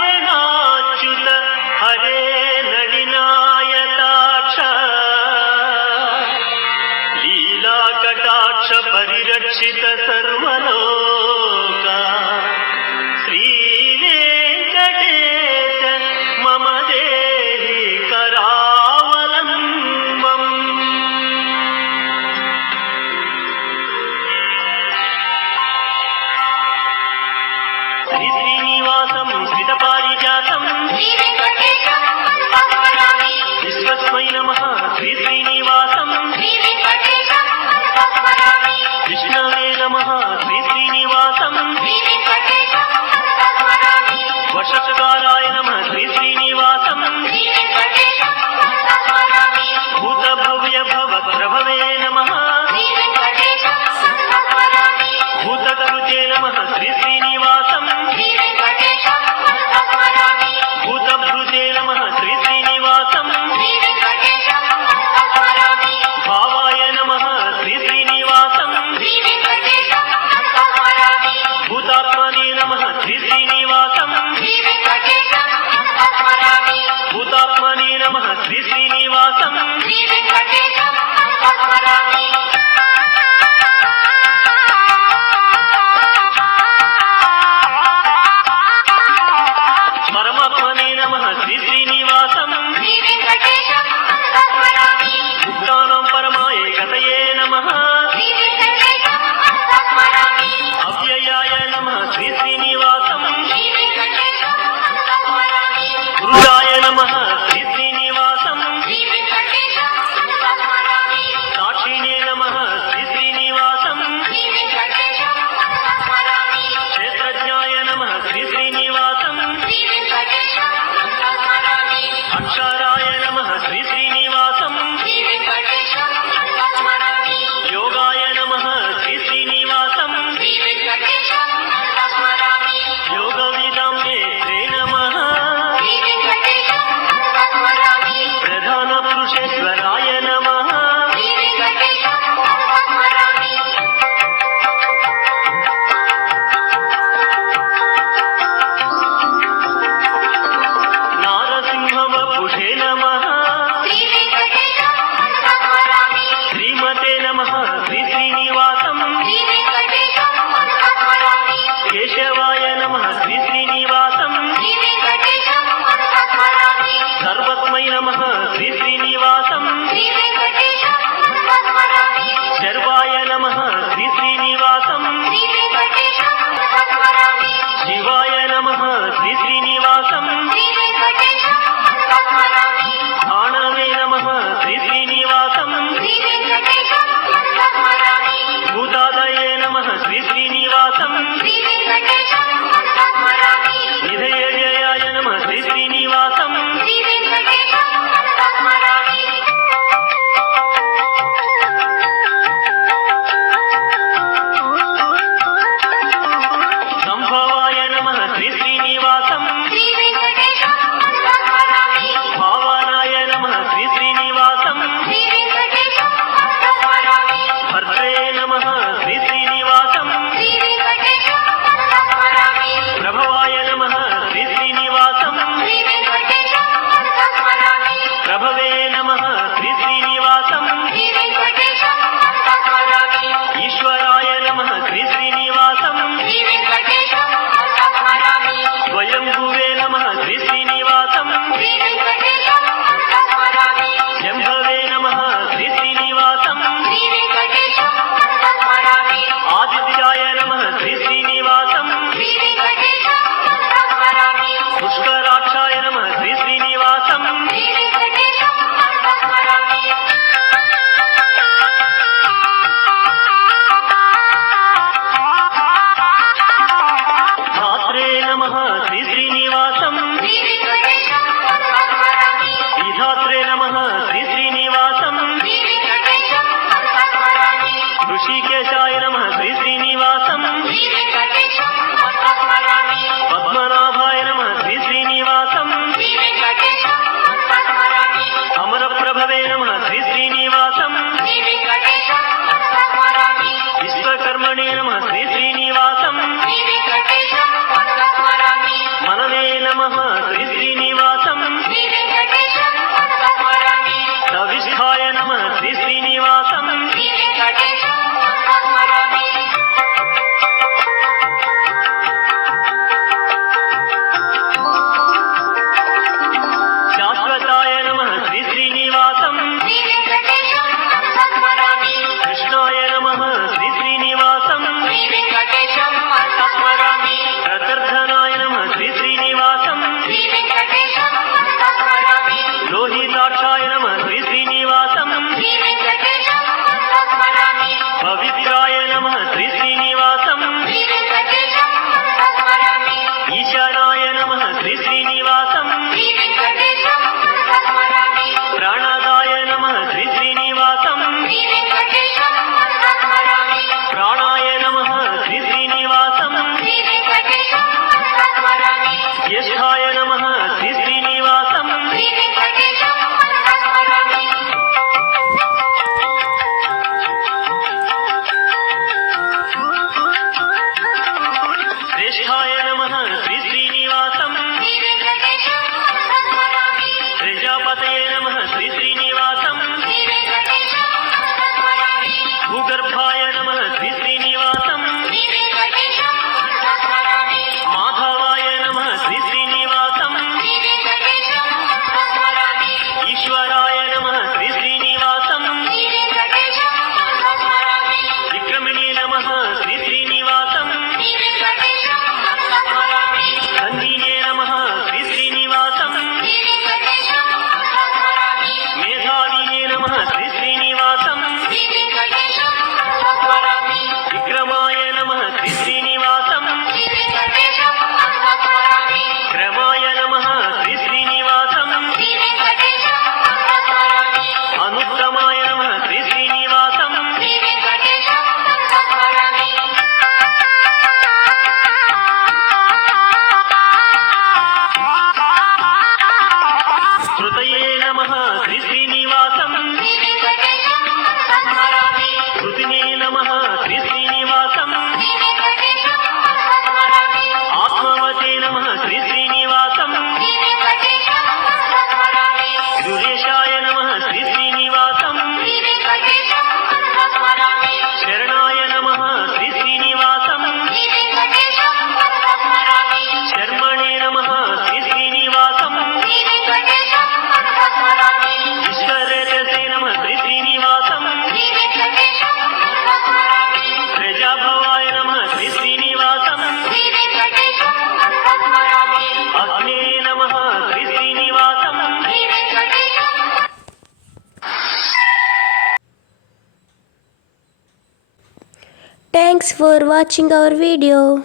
నారాయణాచ్యుత హరే నళినాయతాక్ష లీలా కటాక్ష పరిరక్షిత సర్వలోక శ్రీ వెంకటేశ మమ దేహి కరావలంబం. శ్రీ శ్రీనివాసం శ్రిత పారిజాతం విశ్వస్మై నమః. శ్రీ శ్రీనివాసం విష్ణవే నమః. శ్రీ శ్రీనివాసం వషత్కారాయ నమః. శ్రీ శ్రీనివాసం భూత భవ్య భవ ప్రభవే నమః. భూతకృతే నమః. శ్రీ శ్రీనివాసం భూతభృతే నమః. శ్రీ శ్రీనివాసం భావాయ నమః. శ్రీ శ్రీనివాసం భూతాత్మనే నమః. శ్రీ శ్రీనివాసం భూతాత్మనే నమః. శ్రీ శ్రీనివాసం పరమాత్మనే నమః. శ్రీ శ్రీనివాసం ముక్తానాం పరమాయ గతయే నమః. అవ్యయాయ నమః. శ్రీ శ్రీనివాసం గురుదాయ నమః. శ్రీ శ్రీనివాసం సాక్షిణే నమః. శ్రీ శ్రీనివాసం క్షేత్రజ్ఞాయ నమః. శ్రీ శ్రీనివాసం అక్షరాయ నమః. శ్రీ శ్రీనివాసం యోగాయ నమః. శ్రీ శ్రీనివాసం యోగ విదాంబే నమః. ప్రధాన పురుషేశ్వరాయ నమః. నారసింహవపుషే నమః. శ్రీమతే నమః. శ్రీ శ్రీనివాసం కేశవాయ నమః. శ్రీ శ్రీనివాసం సర్వస్మై నమః. శ్రీ శ్రీనివాసం శర్వాయ నమః. శ్రీ శ్రీనివాసం శివాయ నమః. శ్రీ శ్రీనివాసం ఆనవే నమః. శ్రీ శ్రీనివాసం భూతాదయే నమః. శ్రీ శ్రీనివాసం నిధయేర్యయాయ నమః. శ్రీ శ్రీనివాసం సంభవాయ నమః. శ్రీ శ్రీనివాసం భావానాయ నమః. శ్రీ శ్రీనివాసం భర్త్రే నమః. శ్రీ శ్రీనివాసం ప్రభవాయ నమః. శ్రీ శ్రీనివాసం ప్రభవే నమః. శ్రీ శ్రీనివాసం ఈశ్వరాయ నమః. శ్రీ శ్రీనివాసం ద్వయ నమః శ్రీ శ్రీనివాసం ప్రజాపతయే నమః శ్రీ శ్రీనివాసం భూగర్భాయ నమః శ్రీ శ్రీనివాసం మాధవాయ నమః శ్రీ శ్రీనివాసం ఈశ్వరాయ నమః శ్రీ శ్రీనివాసం విక్రమిణే నమః శ్రీ శ్రీనివాసం నందినే నమః శ్రీ శ్రీనివాసం మేధావినే నమః శ్రీ శ్రీనివాసం విక్రమాయ నమః శ్రీ శ్రీనివాసం క్రమాయ నమః శ్రీ శ్రీనివాసం అనుత్తమాయ నమః శ్రీ శ్రీనివాసం శృతయే నమః శ్రీ శ్రీనివాసం శృతినే నమః శ్రీ శ్రీనివాసం ఆత్మవతే నమః శ్రీ శ్రీనివాసం సురేశాయ నమః శ్రీ శ్రీనివాసం శరణాయ నమః శ్రీ శ్రీనివాసం శర్మణే నమః శ్రీ శ్రీనివాసం విశ్వరేతసే నమః శ్రీ శ్రీనివాసం ప్రజాభవాయ నమః శ్రీ శ్రీనివాసం అగ్నే నమః Shri Srinivasam Thanks for watching our video.